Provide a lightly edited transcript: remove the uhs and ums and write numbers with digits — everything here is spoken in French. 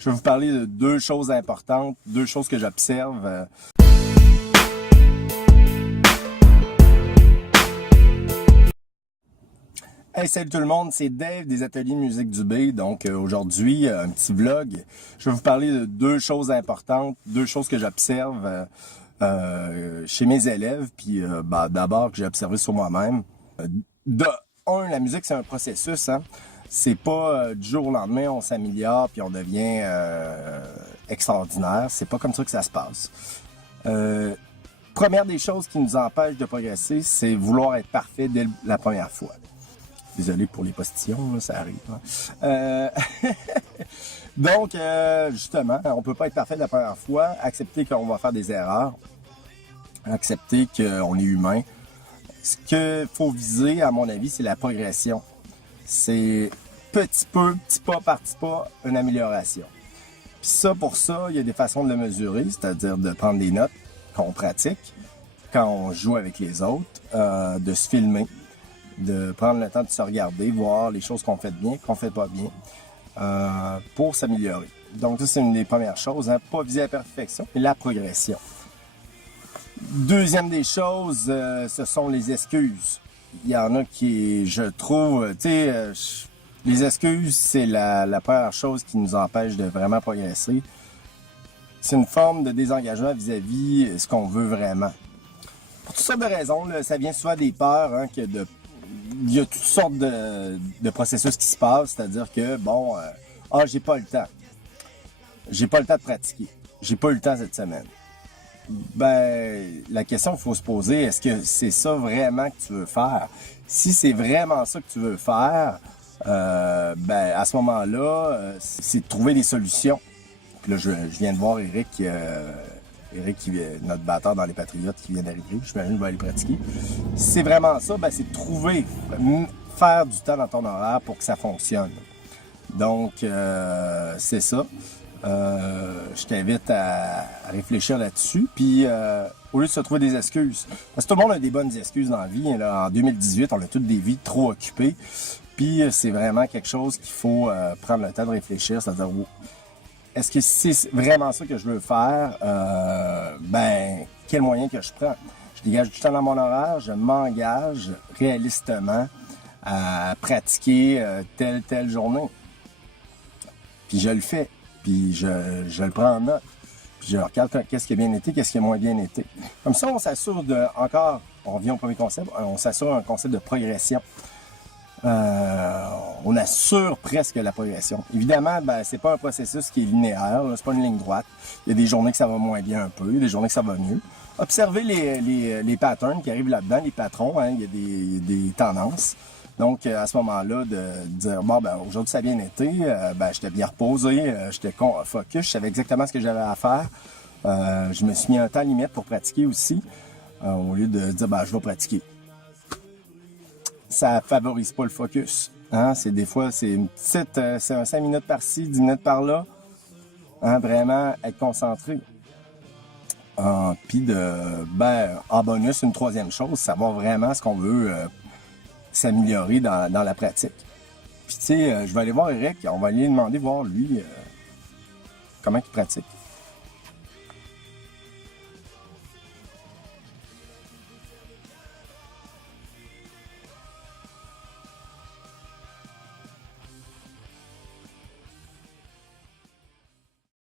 Je vais vous parler de deux choses importantes, deux choses que j'observe. Hey, salut tout le monde, c'est Dave des Ateliers Musique du B. Donc aujourd'hui, un petit vlog. Je vais vous parler de deux choses importantes, deux choses que j'observe chez mes élèves, puis d'abord que j'ai observé sur moi-même. La musique, c'est un processus, hein. C'est pas du jour au lendemain, on s'améliore puis on devient extraordinaire. C'est pas comme ça que ça se passe. Première des choses qui nous empêche de progresser, c'est vouloir être parfait dès la première fois. Désolé pour les postillons, là, ça arrive. Hein. Donc, justement, on peut pas être parfait la première fois, accepter qu'on va faire des erreurs, accepter qu'on est humain. Ce qu'il faut viser, à mon avis, c'est la progression. C'est petit pas par petit pas, une amélioration. Puis ça, pour ça, il y a des façons de le mesurer, c'est-à-dire de prendre des notes qu'on pratique quand on joue avec les autres, de se filmer, de prendre le temps de se regarder, voir les choses qu'on fait bien, qu'on fait pas bien, pour s'améliorer. Donc ça, c'est une des premières choses, hein, pas viser la perfection, mais la progression. Deuxième des choses, ce sont les excuses. Il y en a qui, je trouve, tu sais, les excuses, c'est la première chose qui nous empêche de vraiment progresser. C'est une forme de désengagement vis-à-vis de ce qu'on veut vraiment. Pour toutes sortes de raisons, là, ça vient souvent des peurs, hein, il y a toutes sortes de processus qui se passent, c'est-à-dire que, bon, j'ai pas le temps. J'ai pas le temps de pratiquer. J'ai pas eu le temps cette semaine. Ben, la question qu'il faut se poser, est-ce que c'est ça vraiment que tu veux faire? Si c'est vraiment ça que tu veux faire, ben, à ce moment-là, c'est de trouver des solutions. Puis là, je viens de voir Eric, notre batteur dans les Patriotes, qui vient d'arriver. J'imagine qu'il va aller pratiquer. Si c'est vraiment ça, ben, c'est de trouver, faire du temps dans ton horaire pour que ça fonctionne. Donc, c'est ça. Je t'invite à réfléchir là-dessus, puis au lieu de se trouver des excuses, parce que tout le monde a des bonnes excuses dans la vie, là, en 2018, on a toutes des vies trop occupées, puis c'est vraiment quelque chose qu'il faut prendre le temps de réfléchir, c'est-à-dire, est-ce que c'est vraiment ça que je veux faire, ben, quel moyen que je prends? Je dégage du temps dans mon horaire, je m'engage réalistement à pratiquer telle journée, puis je le fais. Puis je le prends en note. Puis je regarde qu'est-ce qui a bien été, qu'est-ce qui a moins bien été. Comme ça, on s'assure on revient au premier concept, on s'assure un concept de progression. On assure presque la progression. Évidemment, ben, c'est pas un processus qui est linéaire, c'est pas une ligne droite. Il y a des journées que ça va moins bien un peu, il y a des journées que ça va mieux. Observez les patterns qui arrivent là-dedans, les patrons, hein, il y a des tendances. Donc, à ce moment-là, de dire, bon, ben, aujourd'hui, ça a bien été, ben, j'étais bien reposé, j'étais focus, je savais exactement ce que j'avais à faire. Je me suis mis un temps limite pour pratiquer aussi, au lieu de dire, ben, je vais pratiquer. Ça favorise pas le focus, hein. Des fois, c'est c'est un 5 minutes par-ci, 10 minutes par-là, hein, vraiment être concentré. Puis en bonus, une troisième chose, savoir vraiment ce qu'on veut s'améliorer dans la pratique. Puis tu sais, je vais aller voir Eric, on va aller lui demander, voir lui, comment il pratique.